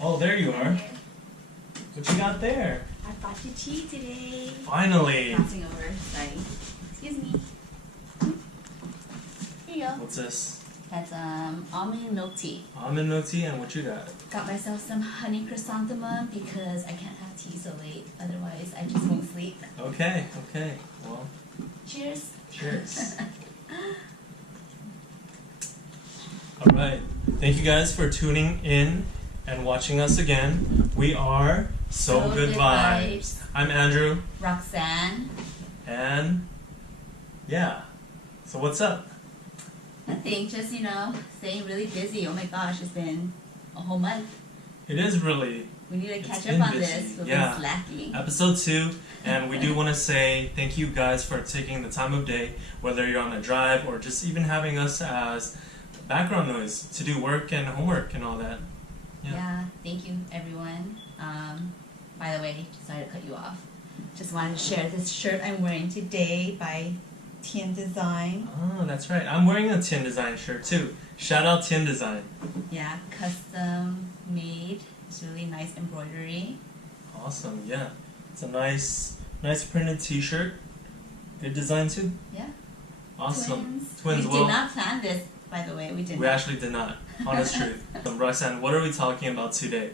Oh, there you are. What you got there? I brought you tea today. Finally. Bouncing over. Sorry. Excuse me. Here you go. What's this? That's almond milk tea. Almond milk tea, and what you got? Got myself some honey chrysanthemum because I can't have tea so late. Otherwise, I just won't sleep. Okay. Well. Cheers. Cheers. All right. Thank you guys for tuning in and watching us again. We are So Good Vibes. I'm Andrew. Roxanne. And yeah. So what's up? Nothing. Just, staying really busy. Oh my gosh, it's been a whole month. It is really. We need to catch up on busy. this. We've been slacking. Episode 2, and we do want to say thank you guys for taking the time of day, whether you're on a drive or just even having us as background noise to do work and homework and all that. Yeah, thank you everyone. By the way, sorry to cut you off. Just wanted to share this shirt I'm wearing today by Tien Design. Oh, that's right. I'm wearing a Tien Design shirt too. Shout out Tien Design. Yeah, custom made. It's really nice embroidery. Awesome, yeah. It's a nice printed t-shirt. Good design too. Yeah. Awesome. Twins. We did not plan this, by the way. We actually did not. Honest truth. Roxanne, what are we talking about today?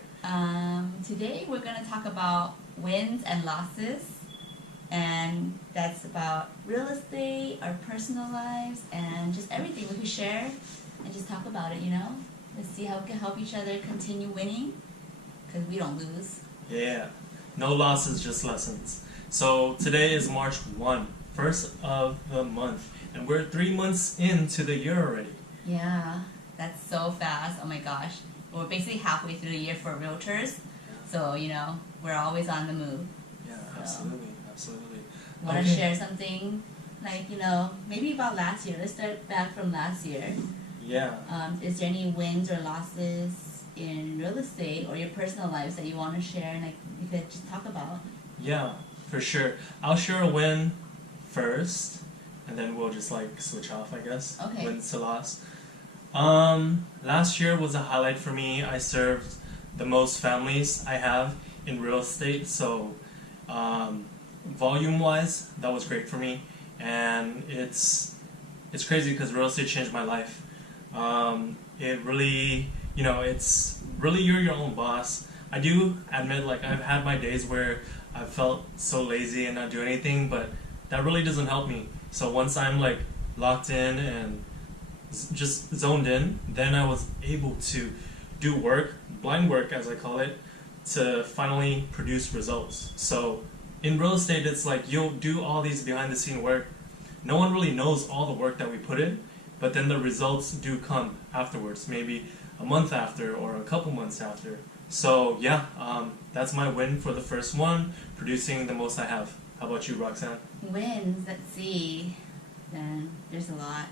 Today we're going to talk about wins and losses. And that's about real estate, our personal lives, and just everything we can share and just talk about it, Let's see how we can help each other continue winning, because we don't lose. Yeah. No losses, just lessons. So today is March 1, first of the month, and we're 3 months into the year already. Yeah, that's so fast. Oh my gosh. We're basically halfway through the year for realtors, so, we're always on the move. Yeah, absolutely. Want to share something, like, maybe about last year? Let's start back from last year. Yeah. Is there any wins or losses in real estate or your personal lives that you want to share and you could just talk about? Yeah, for sure. I'll share a win first, and then we'll just switch off, I guess. Okay. Wins to loss. Last year was a highlight for me. I served the most families I have in real estate, so volume-wise, that was great for me. And it's crazy because real estate changed my life. It really, it's really you're your own boss. I do admit, I've had my days where I felt so lazy and not do anything, but that really doesn't help me. So once I'm locked in and just zoned in, then I was able to do work, blind work as I call it, to finally produce results. So in real estate, it's you'll do all these behind the scene work. No one really knows all the work that we put in, but then the results do come afterwards, maybe a month after or a couple months after. So yeah, that's my win for the first one, producing the most I have. How about you, Roxanne? Wins, let's see. Then there's a lot.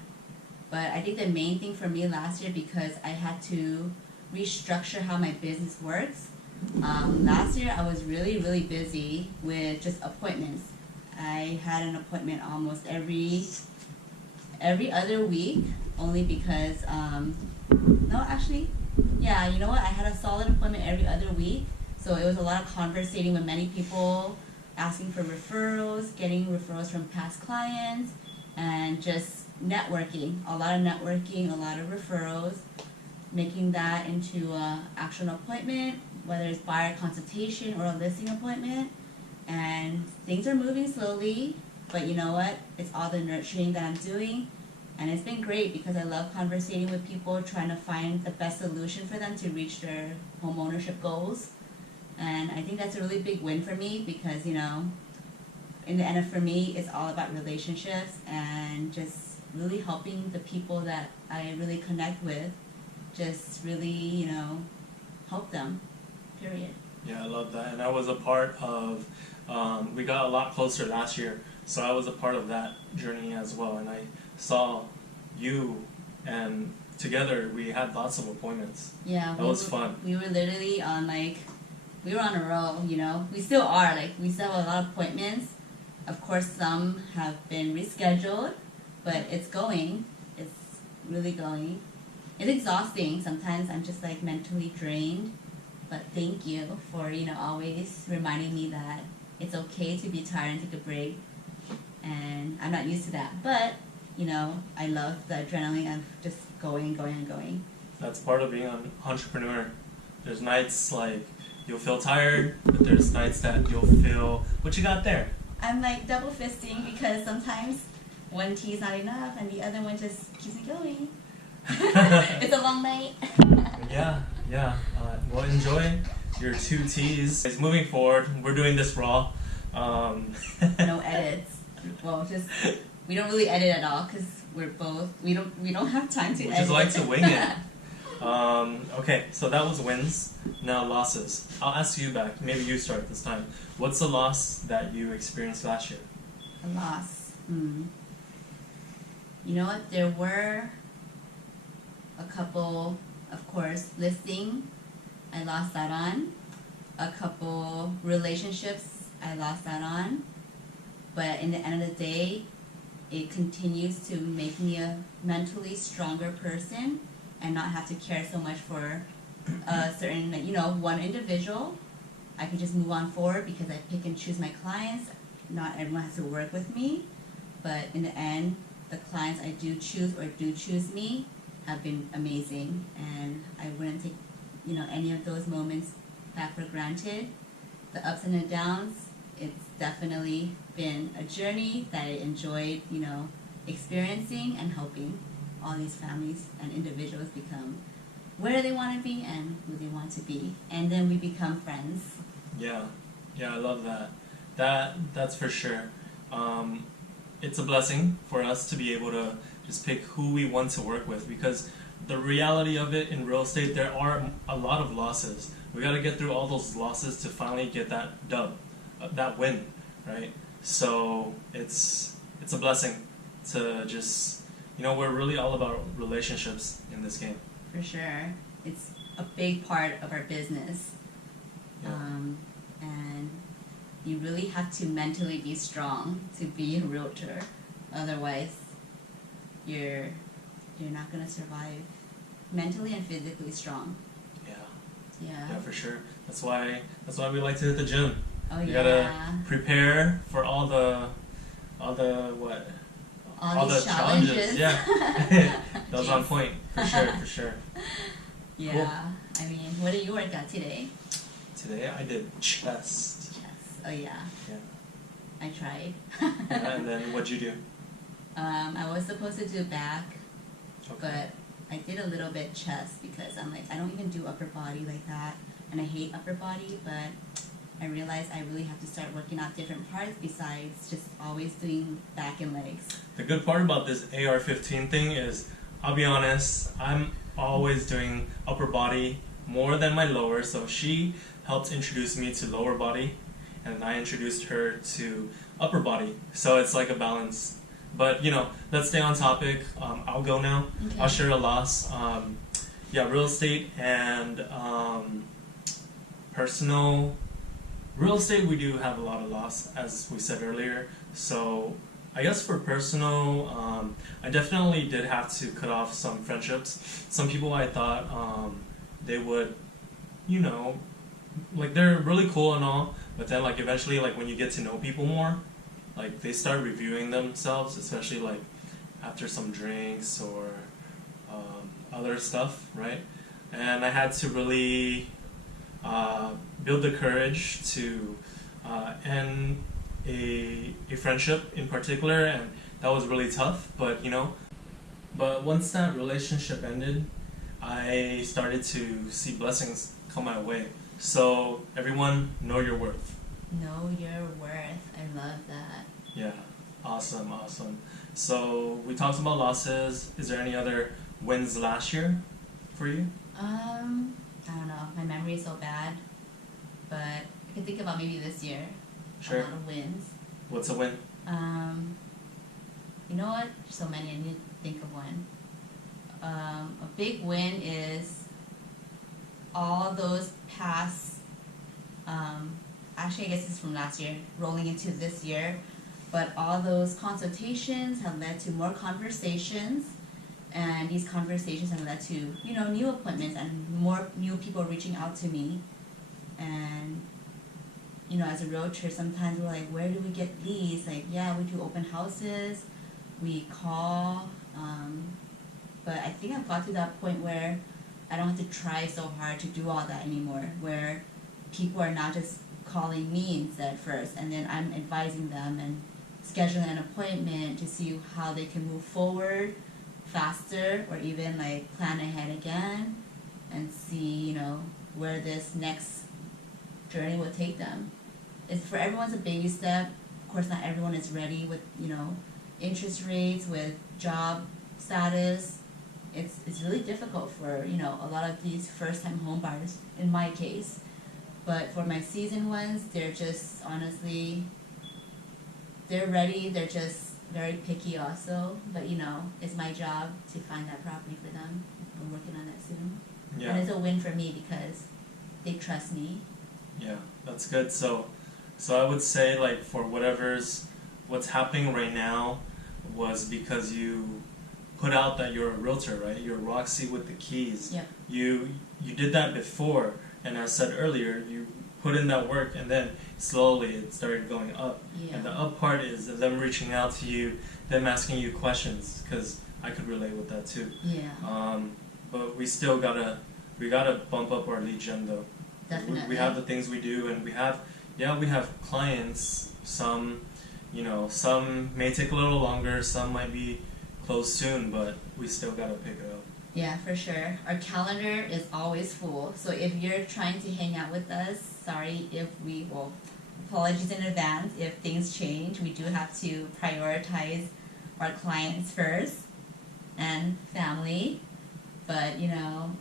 But I think the main thing for me last year, because I had to restructure how my business works. Last year I was really, really busy with just appointments. I had an appointment almost every other week, only because, you know what, I had a solid appointment every other week, so it was a lot of conversating with many people, asking for referrals, getting referrals from past clients, and just networking, a lot of referrals, making that into an actual appointment, whether it's buyer consultation or a listing appointment. And things are moving slowly, but you know what? It's all the nurturing that I'm doing. And it's been great because I love conversating with people, trying to find the best solution for them to reach their home ownership goals. And I think that's a really big win for me because, in the end for me, it's all about relationships and just really helping the people that I really connect with, just really, help them, period. Yeah, I love that. And I was a part of, we got a lot closer last year, so I was a part of that journey as well. And I saw you, and together we had lots of appointments. Yeah. That was fun. We were literally on we were on a roll, We still are, we still have a lot of appointments. Of course, some have been rescheduled, but it's going. It's really going. it's exhausting. Sometimes I'm just like mentally drained. But thank you for, always reminding me that it's okay to be tired and take a break. And I'm not used to that. But, I love the adrenaline of just going and going and going. That's part of being an entrepreneur. There's nights like you'll feel tired, but there's nights that you'll feel what you got there. I'm like double fisting because sometimes one tea is not enough and the other one just keeps me going. It's a long night. Yeah. Well, enjoy your 2 teas. Moving forward, we're doing this raw. No edits. Well, we don't really edit at all because we don't have time to edit. We just like to wing it. Okay, so that was wins. Now losses. I'll ask you back. Maybe you start this time. What's the loss that you experienced last year? A loss. You know what? There were a couple, of course, listing. I lost that on. A couple relationships. I lost that on. But in the end of the day, it continues to make me a mentally stronger person and not have to care so much for a certain, one individual. I can just move on forward because I pick and choose my clients. Not everyone has to work with me, but in the end, the clients I do choose me have been amazing, and I wouldn't take, any of those moments back for granted. The ups and the downs, it's definitely been a journey that I enjoyed, experiencing and helping all these families and individuals become where they want to be and who they want to be. And then we become friends. Yeah, I love that. That's for sure. It's a blessing for us to be able to just pick who we want to work with, because the reality of it in real estate, there are a lot of losses. We got to get through all those losses to finally get that dub, that win, right? So it's a blessing to just, we're really all about relationships in this game. For sure. It's a big part of our business. Yeah. And you really have to mentally be strong to be a realtor. Otherwise, you're not going to survive mentally and physically strong. Yeah, for sure. That's why we like to hit the gym. Oh, you gotta prepare for all the challenges. Yeah. That was on point. For sure. Yeah. Cool. I mean, what did you work out today? Today I did chest. Oh yeah. I tried. Yeah, and then what'd you do? I was supposed to do back, Okay. but I did a little bit chest because I'm like, I don't even do upper body like that, and I hate upper body, but I realized I really have to start working out different parts besides just always doing back and legs. The good part about this AR-15 thing is, I'll be honest, I'm always doing upper body more than my lower, so she helped introduce me to lower body, and I introduced her to upper body, so it's like a balance. But let's stay on topic. I'll go now. Okay. I'll share a loss. Real estate and personal. Real estate, we do have a lot of loss, as we said earlier. So I guess for personal, I definitely did have to cut off some friendships. Some people I thought they would, like they're really cool and all, but then like eventually, like when you get to know people more, like they start reviewing themselves, especially like after some drinks or other stuff, right? And I had to really build the courage to end a friendship in particular, and that was really tough. But but once that relationship ended, I started to see blessings come my way. So everyone, know your worth. Know your worth. I love that. Yeah, awesome. So we talked about losses. Is there any other wins last year for you? I don't know. My memory is so bad, but I can think about maybe this year. Sure. A lot of wins. What's a win? You know what? So many. I need to think of one. A big win is all those past. Actually, I guess it's from last year, rolling into this year. But all those consultations have led to more conversations And these conversations have led to, you know, new appointments and more new people reaching out to me. And, you know, as a realtor, sometimes we're like, where do we get leads? Like, yeah, we do open houses, we call, but I think I've got to that point where I don't have to try so hard to do all that anymore, where people are now just calling me instead first, and then I'm advising them and scheduling an appointment to see how they can move forward faster, or even like plan ahead again and see, you know, where this next journey will take them. It's for everyone's a baby step. Of course, not everyone is ready with, you know, interest rates, with job status. It's really difficult for, you know, a lot of these first-time home buyers in my case. But for my seasoned ones, they're just honestly, they're ready. They're just very picky also, but you know, it's my job to find that property for them. I'm working on that soon. Yeah. And it's a win for me because they trust me. Yeah, that's good. So I would say, like, for what's happening right now was because you put out that you're a realtor, right? You're Roxy with the keys. Yep. You did that before, and as I said earlier, you put in that work, and then slowly it started going up. Yeah. And the up part is them reaching out to you, them asking you questions, because I could relate with that too. Yeah. But we still gotta bump up our lead gen though. Definitely. We have the things we do, and we have clients. Some, you know, some may take a little longer, some might be closed soon, but we still gotta pick it up. Yeah, for sure. Our calendar is always full. So if you're trying to hang out with us, sorry if apologies in advance if things change. We do have to prioritize our clients first and family. But, you know,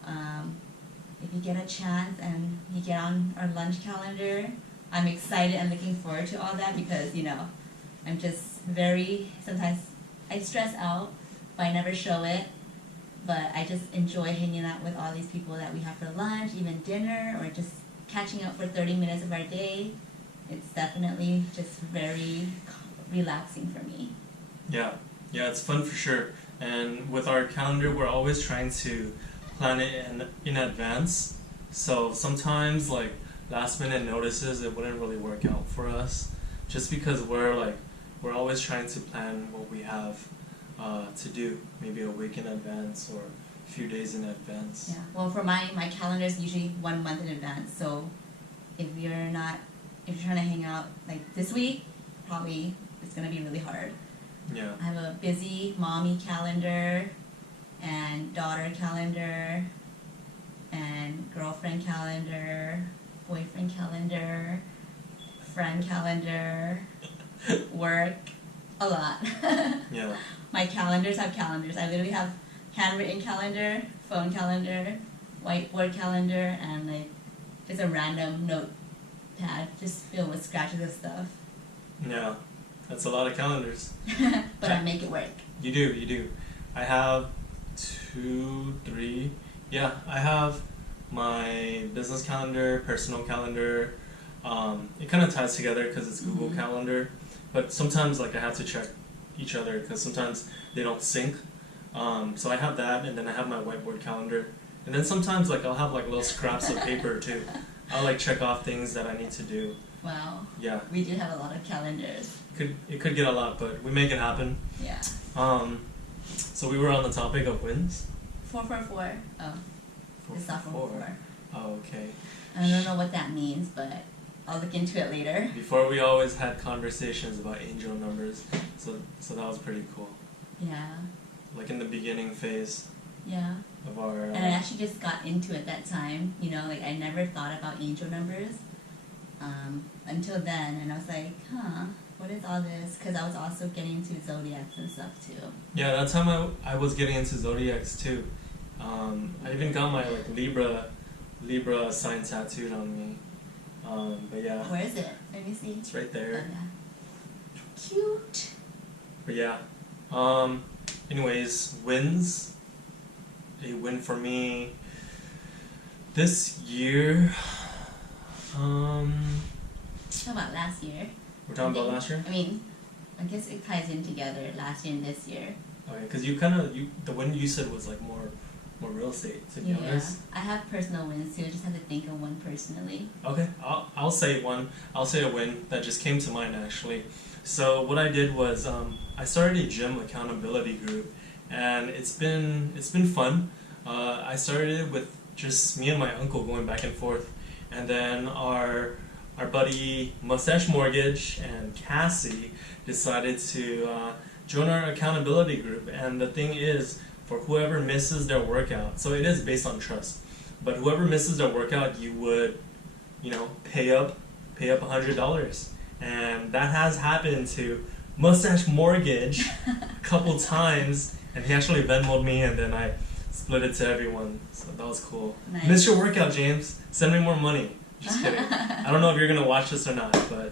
if you get a chance and you get on our lunch calendar, I'm excited and looking forward to all that because, you know, I'm just sometimes I stress out, but I never show it. But I just enjoy hanging out with all these people that we have for lunch, even dinner, or just catching up for 30 minutes of our day. It's definitely just very relaxing for me. Yeah, it's fun for sure. And with our calendar, we're always trying to plan it in advance. So sometimes, like, last minute notices, it wouldn't really work out for us, just because we're always trying to plan what we have to do, maybe a week in advance or a few days in advance. Yeah. Well, for my calendar is usually 1 month in advance. So if you're trying to hang out like this week, probably it's gonna be really hard. Yeah. I have a busy mommy calendar and daughter calendar and girlfriend calendar, boyfriend calendar, friend calendar, work, a lot. Yeah. My calendars have calendars. I literally have handwritten calendar, phone calendar, whiteboard calendar, and like just a random notepad just filled with scratches of stuff. Yeah, that's a lot of calendars. But I make it work. You do. I have 2, 3. Yeah, I have my business calendar, personal calendar. It kind of ties together because it's Google Calendar. But sometimes, like, I have to check each other because sometimes they don't sync. So I have that, and then I have my whiteboard calendar. And then sometimes, like, I'll have like little scraps of paper too. I'll like check off things that I need to do. Wow. Yeah. We do have a lot of calendars. It could get a lot, but we make it happen. Yeah. So we were on the topic of wins. 444. Oh. It's not 444. Oh, okay. I don't know what that means, but I'll look into it later. Before, we always had conversations about angel numbers, so that was pretty cool. Yeah. Like in the beginning phase. Yeah. Of our. And I actually just got into it that time. You know, like I never thought about angel numbers until then, and I was like, what is all this? Because I was also getting into zodiacs and stuff too. Yeah, that time I was getting into zodiacs too. I even got my like Libra sign tattooed on me. But yeah. Where is it? Let me see. It's right there. Oh, yeah. Cute. But yeah. Anyways, wins. A win for me this year. How about last year? We're talking about last year? I mean, I guess it ties in together, last year and this year. Okay, because the win you said was like more real estate, to be honest. I have personal wins too. I just have to think of one personally. Okay, I'll say one. I'll say a win that just came to mind actually. So what I did was I started a gym accountability group, and it's been fun. I started it with just me and my uncle going back and forth, and then our buddy Mustache Mortgage and Cassie decided to join our accountability group. And the thing is, for whoever misses their workout, so it is based on trust, but whoever misses their workout, you would, pay up $100, and that has happened to Mustache Mortgage a couple times, and he actually Venmoed me, and then I split it to everyone, so that was cool. Nice. Missed your workout, James. Send me more money. Just kidding. I don't know if you're gonna watch this or not, but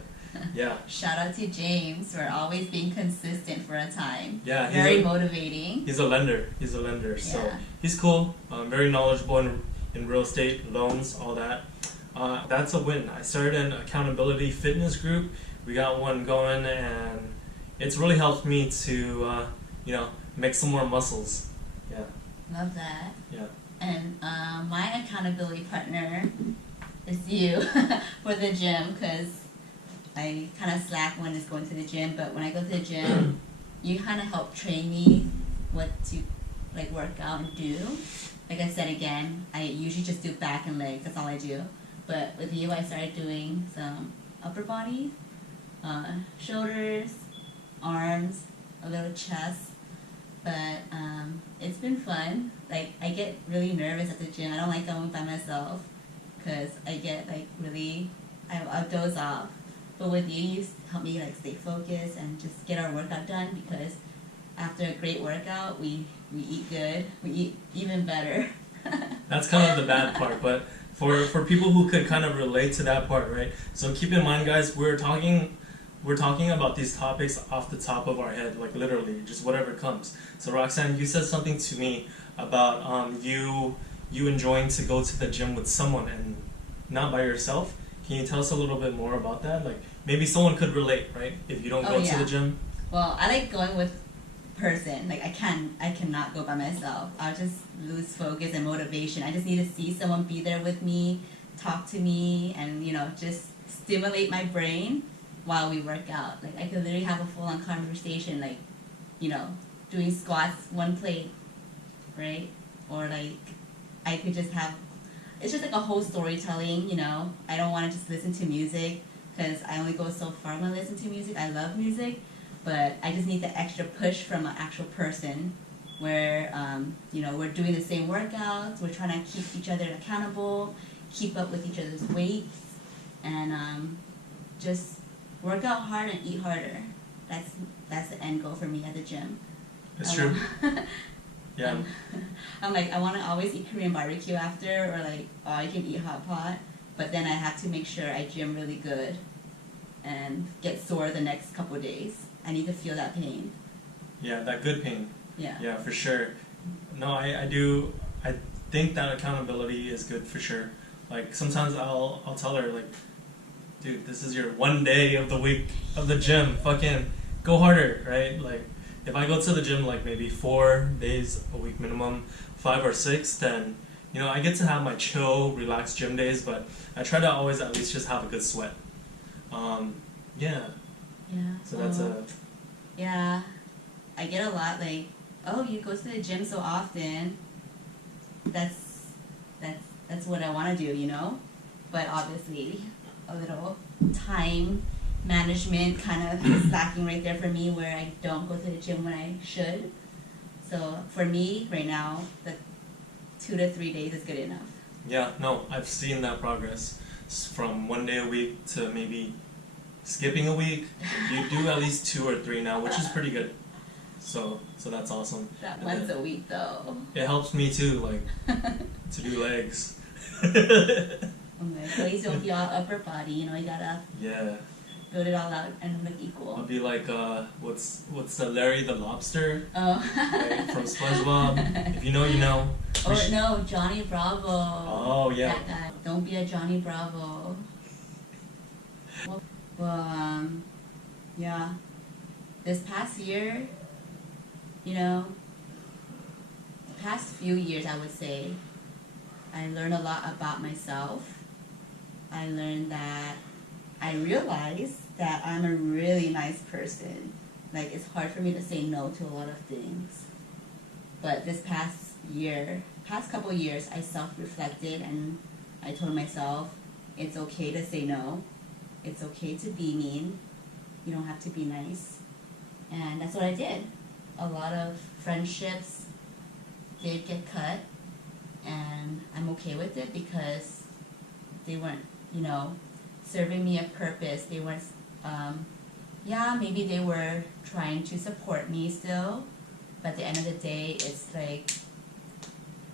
yeah. Shout out to James for always being consistent for a time. Yeah, very motivating. He's a lender. So Yeah. he's cool. Very knowledgeable in real estate, loans, all that. That's a win. I started an accountability fitness group. We got one going, and it's really helped me to make some more muscles. Yeah. Love that. Yeah. And my accountability partner is you for the gym, because I kind of slack when it's going to the gym, but when I go to the gym, you kind of help train me what to work out and do. Like I said again, I usually just do back and legs. That's all I do. But with you, I started doing some upper body, shoulders, arms, a little chest. But it's been fun. Like, I get really nervous at the gym. I don't like going by myself because I get I'll doze off. But with you help me stay focused and just get our workout done, because after a great workout, we eat good. We eat even better. That's kind of the bad part, but for people who could kind of relate to that part, right? So keep in mind, guys, we're talking about these topics off the top of our head, like literally, just whatever comes. So Roxanne, you said something to me about you enjoying to go to the gym with someone and not by yourself. Can you tell us a little bit more about that? Like, maybe someone could relate, right? If you don't go to the gym. Well, I like going with person. Like, I cannot go by myself. I'll just lose focus and motivation. I just need to see someone be there with me, talk to me, and just stimulate my brain while we work out. Like, I could literally have a full-on conversation, doing squats, one plate, right? Or I could just have, it's just a whole storytelling, I don't want to just listen to music, because I only go so far when I listen to music. I love music, but I just need the extra push from an actual person where, we're doing the same workouts, we're trying to keep each other accountable, keep up with each other's weights, and just work out hard and eat harder. That's the end goal for me at the gym. That's true. Yeah. I'm I want to always eat Korean barbecue after, or I can eat hot pot, but then I have to make sure I gym really good and get sore the next couple of days. I need to feel that pain. Yeah, that good pain. Yeah. Yeah, for sure. No, I do. I think that accountability is good for sure. Like, sometimes I'll tell her, dude, this is your one day of the week of the gym. Fucking go harder, right? Like, if I go to the gym maybe 4 days a week minimum, 5 or 6, then I get to have my chill, relaxed gym days. But I try to always at least just have a good sweat. Yeah. Yeah. So that's Yeah, I get a lot oh, you go to the gym so often. That's what I want to do, But obviously, a little time management kind of is lacking right there for me, where I don't go to the gym when I should. So for me right now, the 2 to 3 days is good enough. Yeah, no, I've seen that progress from 1 day a week to maybe skipping a week. You do at least 2 or 3 now, which is pretty good. So that's awesome. That once a week though. It helps me too, to do legs. Please don't be all upper body, you gotta build it all out and look equal. I'll be what's the Larry the Lobster? Oh. Right, from SpongeBob. If you know, you know. Or no, Johnny Bravo. Oh, yeah. That guy. Don't be a Johnny Bravo. Well, yeah. This past year, you know, past few years, I would say, I learned a lot about myself. I learned that I realized that I'm a really nice person. Like, it's hard for me to say no to a lot of things. But this past couple years, I self-reflected and I told myself, it's okay to say no. It's okay to be mean. You don't have to be nice. And that's what I did. A lot of friendships did get cut, and I'm okay with it because they weren't, serving me a purpose. They weren't, maybe they were trying to support me still, but at the end of the day, it's like,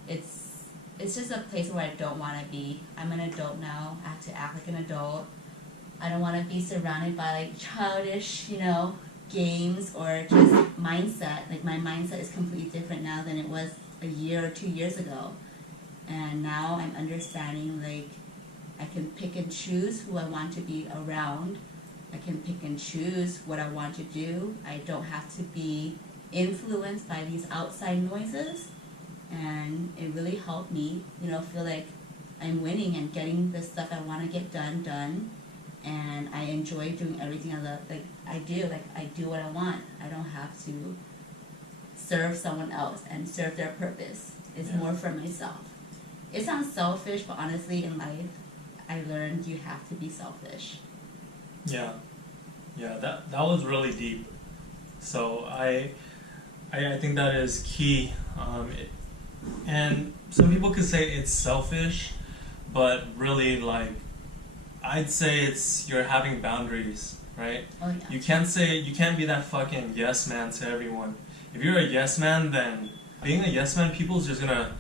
it's just a place where I don't want to be. I'm an adult now. I have to act like an adult. I don't want to be surrounded by like childish, games or just mindset. Like, my mindset is completely different now than it was a year or 2 years ago. And now I'm understanding, like, I can pick and choose who I want to be around. I can pick and choose what I want to do. I don't have to be influenced by these outside noises. And it really helped me, feel like I'm winning and getting the stuff I want to get done. And I enjoy doing everything I love. Like, I do what I want. I don't have to serve someone else and serve their purpose. It's more for myself. It sounds selfish, but honestly, in life, I learned you have to be selfish. Yeah, that was really deep. So I think that is key. And some people could say it's selfish, but really, like, I'd say it's you're having boundaries, right? Oh, yeah. You can't be that fucking yes man to everyone. If you're a yes man, then being a yes man, people's just gonna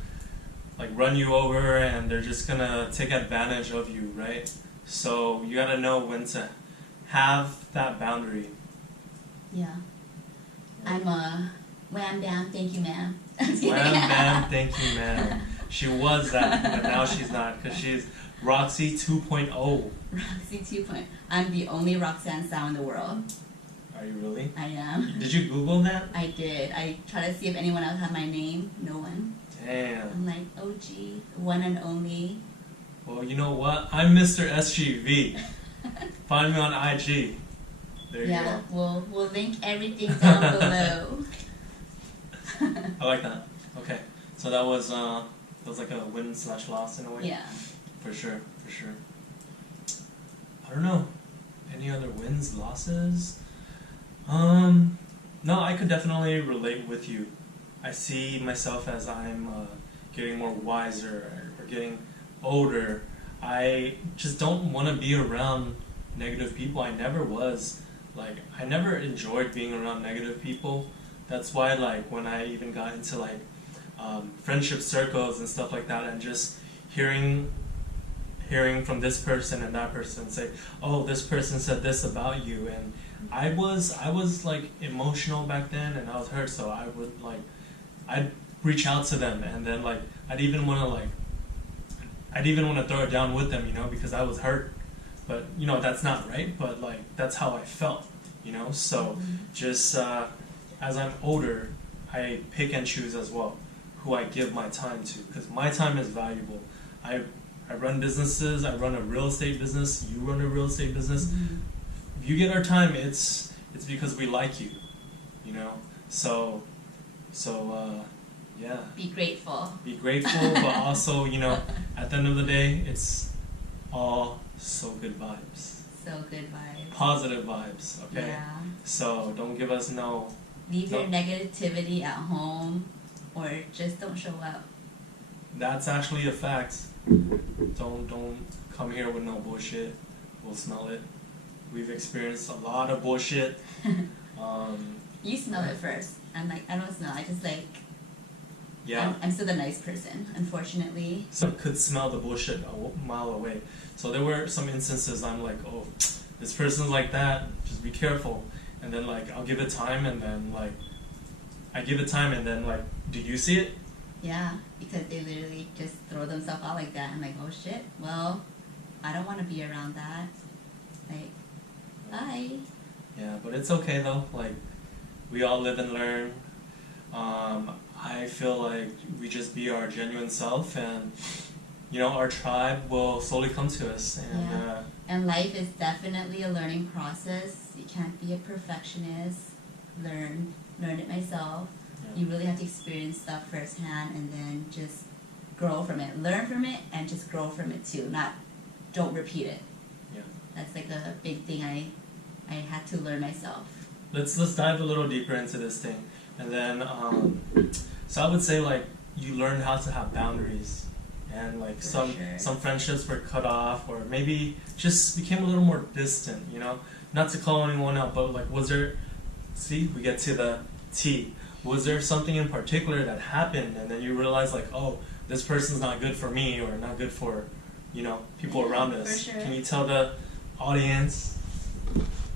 like run you over and they're just gonna take advantage of you, right? So you gotta know when to have that boundary. Yeah. I'm a wham bam, thank you ma'am. Wham bam, thank you ma'am. She was that, but now she's not, because she's Roxy 2.0. Roxy 2.0. I'm the only Roxanne sound in the world. Are you really? I am. Did you Google that? I did. I tried to see if anyone else had my name. No one. Damn. I'm like, OG, one and only. Well, you know what? I'm Mr. SGV. Find me on IG. There you go. We'll link everything down below. I like that. Okay. So that was like a win/loss in a way. Yeah. For sure. I don't know. Any other wins, losses? No, I could definitely relate with you. I see myself as I'm getting more wiser or getting older. I just don't want to be around negative people. I never was. Like, I never enjoyed being around negative people. That's why, like, when I even got into like friendship circles and stuff like that, and just hearing from this person and that person say, oh, this person said this about you, and I was like emotional back then, and I was hurt, so I'd reach out to them, and then like I'd even want to throw it down with them, because I was hurt, but that's not right, but like that's how I felt, so just as I'm older, I pick and choose as well who I give my time to, because my time is valuable. I run businesses. I run a real estate business. You run a real estate business. Mm-hmm. If you get our time, it's because we like you, So, yeah. Be grateful. Be grateful, but also, at the end of the day, it's all so good vibes. So good vibes. Positive vibes, okay? Yeah. So don't give us Leave your negativity at home, or just don't show up. That's actually a fact. Don't come here with no bullshit. We'll smell it. We've experienced a lot of bullshit. You smell it first. I'm like, I don't smell. I just like. Yeah. I'm still the nice person, unfortunately. So could smell the bullshit a mile away. So there were some instances I'm like, oh, this person's like that. Just be careful. And then like I'll give it time, and then like I give it time, and then like, do you see it? Yeah, because they literally just throw themselves out like that. I'm like, oh shit. Well, I don't want to be around that. Like, bye. Yeah, but it's okay though. Like, we all live and learn. I feel like we just be our genuine self, and our tribe will slowly come to us. And Yeah. And life is definitely a learning process. You can't be a perfectionist. Learn it myself. You really have to experience stuff firsthand and then just grow from it. Learn from it and just grow from it too. Don't repeat it. Yeah. That's like a big thing I had to learn myself. Let's dive a little deeper into this thing, and then so I would say like you learn how to have boundaries, and like some friendships were cut off, or maybe just became a little more distant. Not to call anyone out, but like was there? See, we get to the T. Was there something in particular that happened, and then you realize like, oh, this person's not good for me, or not good for people around us? For sure. Can you tell the audience?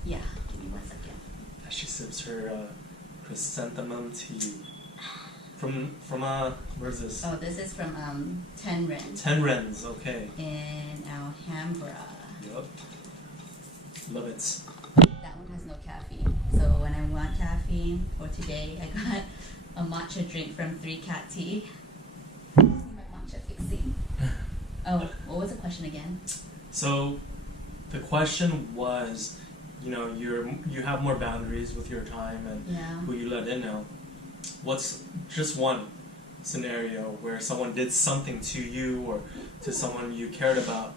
Yeah. Give me 1 second. As she sips her chrysanthemum tea. From where's this? Oh, this is from 10 Rins. 10 Rins, okay. In Alhambra. Yep. Love it. That one has no caffeine. So when I want caffeine, for today, I got a matcha drink from 3 Cat Tea. My matcha fixing. Oh, what was the question again? So the question was, you have more boundaries with your time and who you let in now. What's just one scenario where someone did something to you or to someone you cared about,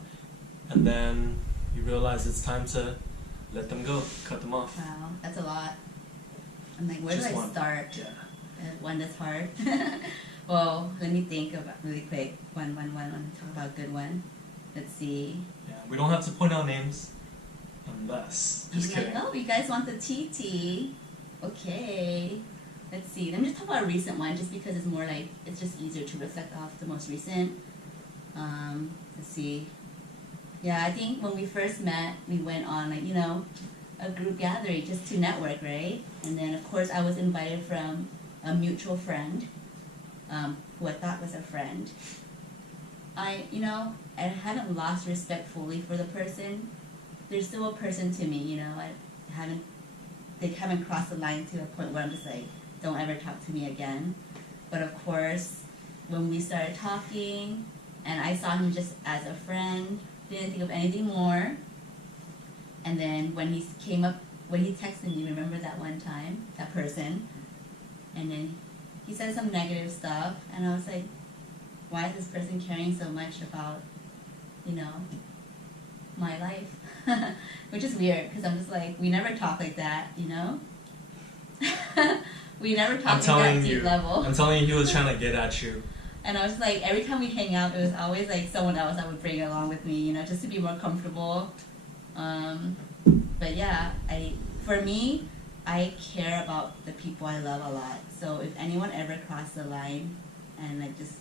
and then you realize it's time to let them go, cut them off? Wow, that's a lot. I'm like, where just do I one. start? Yeah. One that's hard. Well, let me think about really quick. One. Talk about a good one. Let's see. Yeah, we don't have to point out names unless. Just kidding. Like, oh, you guys want the TT? Okay. Let's see. Let me just talk about a recent one, just because it's more like it's just easier to reflect off the most recent. Let's see. Yeah, I think when we first met, we went on like a group gathering just to network, right? And then of course I was invited from a mutual friend, who I thought was a friend. I haven't lost respect fully for the person. They're still a person to me, they haven't crossed the line to a point where I'm just like, don't ever talk to me again. But of course, when we started talking, and I saw him just as a friend, didn't think of anything more. And then when he texted me, remember that one time, that person, and then he said some negative stuff, and I was like, why is this person caring so much about, my life? Which is weird, because I'm just like, we never talk like that, We never talk at that deep level. I'm telling you, he was trying to get at you. And I was like, every time we hang out, it was always like someone else I would bring along with me, just to be more comfortable. But yeah, for me, I care about the people I love a lot. So if anyone ever crossed the line, and like just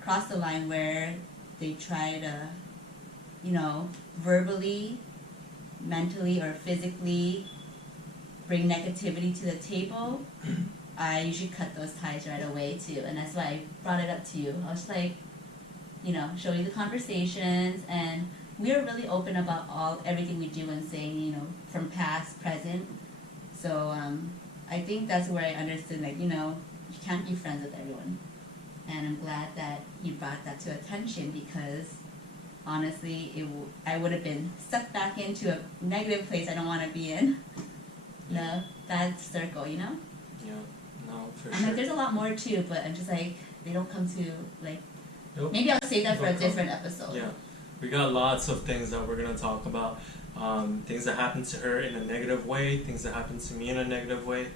cross the line where they try to, verbally, mentally, or physically bring negativity to the table, I usually cut those ties right away too. And that's why I brought it up to you. I was like, show you the conversations, and we are really open about everything we do and saying, from past, present. So I think that's where I understood, like, you can't be friends with everyone. And I'm glad that you brought that to attention, because honestly, I would have been sucked back into a negative place I don't want to be in. The bad circle, Yeah, no, for I'm sure. like, there's a lot more too, but I'm just like, they don't come to, like, Nope. maybe I'll save that for a different episode. Yeah, we got lots of things that we're going to talk about. Things that happened to her in a negative way, things that happened to me in a negative way,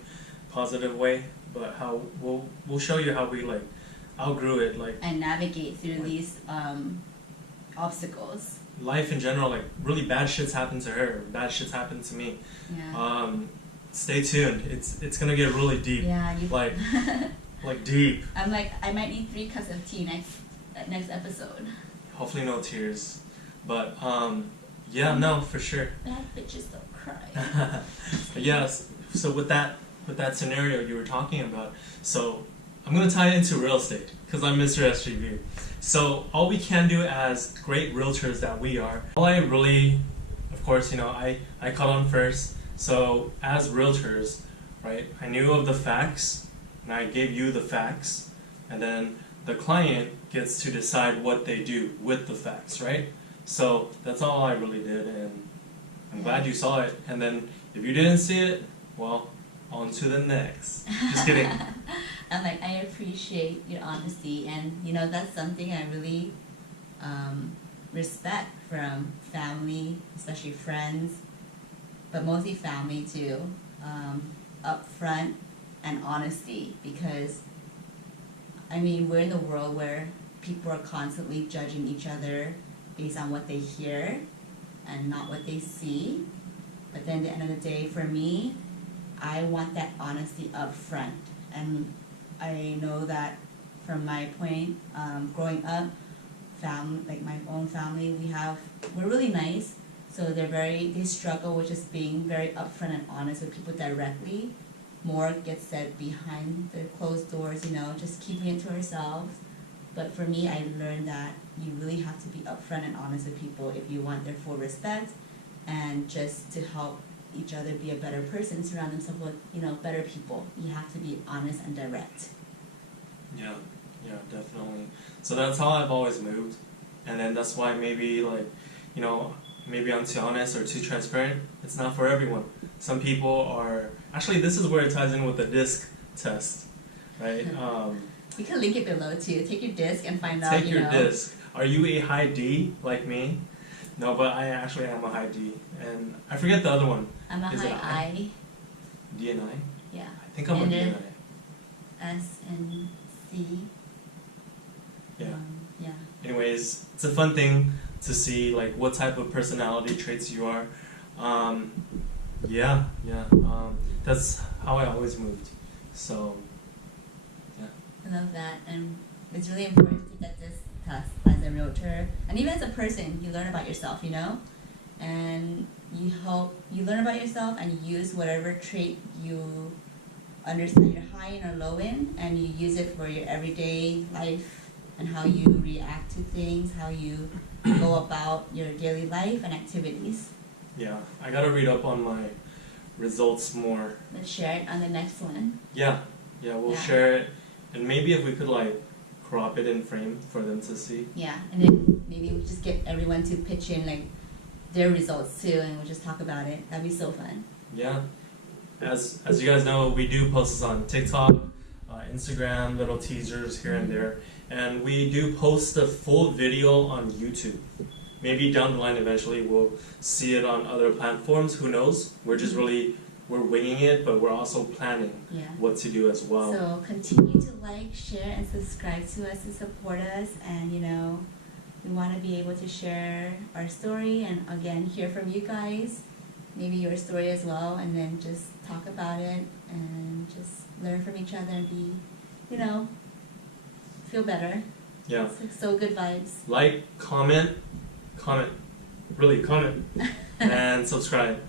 positive way, but how we'll show you how we like outgrew it, like, and navigate through these obstacles. Life in general, like really bad shit's happened to her, bad shit's happened to me. Yeah. Stay tuned. It's gonna get really deep. Yeah. Like deep. I'm like, I might need 3 cups of tea next episode. Hopefully no tears, but yeah, no, for sure. Bad bitches don't cry. But yeah, so with that scenario you were talking about, so I'm gonna tie it into real estate because I'm Mr. SGV. So all we can do as great realtors that we are, all I really, of course, I caught on first. So as realtors, right, I knew of the facts, and I gave you the facts, and then the client gets to decide what they do with the facts, right? So that's all I really did, and I'm glad you saw it. And then if you didn't see it, well, on to the next. Just kidding. I'm like, I appreciate your honesty, and you know, that's something I really respect from family, especially friends, but mostly family too. Upfront and honesty, because I mean, we're in a world where people are constantly judging each other based on what they hear and not what they see. But then at the end of the day, for me, I want that honesty up front. And I know that from my point, growing up, like my own family, we're really nice. So they struggle with just being very upfront and honest with people directly. More gets said behind the closed doors, you know, just keeping it to ourselves. But for me, I learned that you really have to be upfront and honest with people if you want their full respect, and just to help each other be a better person, surround themselves with, you know, better people. You have to be honest and direct. Yeah, definitely. So that's how I've always moved, and then that's why maybe, like, you know, maybe I'm too honest or too transparent. It's not for everyone. Some people are, actually this is where it ties in with the DISC test, right? We can link it below too. Take your DISC and find out, Take your DISC. Are you a high D like me? No, but I actually am a high D, and I forget the other one. I'm a high I. D and I? Yeah. I think I'm a D and I. S and C. Yeah. Yeah. Anyways, it's a fun thing to see, like, what type of personality traits you are. That's how I always moved. So, yeah. I love that, and it's really important to get this test as a realtor, and even as a person. You learn about yourself, you know, and you learn about yourself and you use whatever trait you understand you're high in or low in, and you use it for your everyday life and how you react to things, how you go about your daily life and activities. Yeah, I gotta read up on my results more. Let's share it on the next one. Yeah, we'll share it, and maybe if we could, like, crop it in frame for them to see. Yeah, and then maybe we just get everyone to pitch in, like, their results too, and we'll just talk about it. That'd be so fun. Yeah, as you guys know, we do post this on TikTok, Instagram, little teasers here and there, and we do post the full video on YouTube. Maybe down the line eventually we'll see it on other platforms, who knows. We're winging it, but we're also planning what to do as well. So continue to like, share, and subscribe to us to support us, and you know, we want to be able to share our story and again hear from you guys, maybe your story as well, and then just talk about it and just learn from each other and be, you know, feel better. Yeah. So good vibes. Like, comment, and subscribe.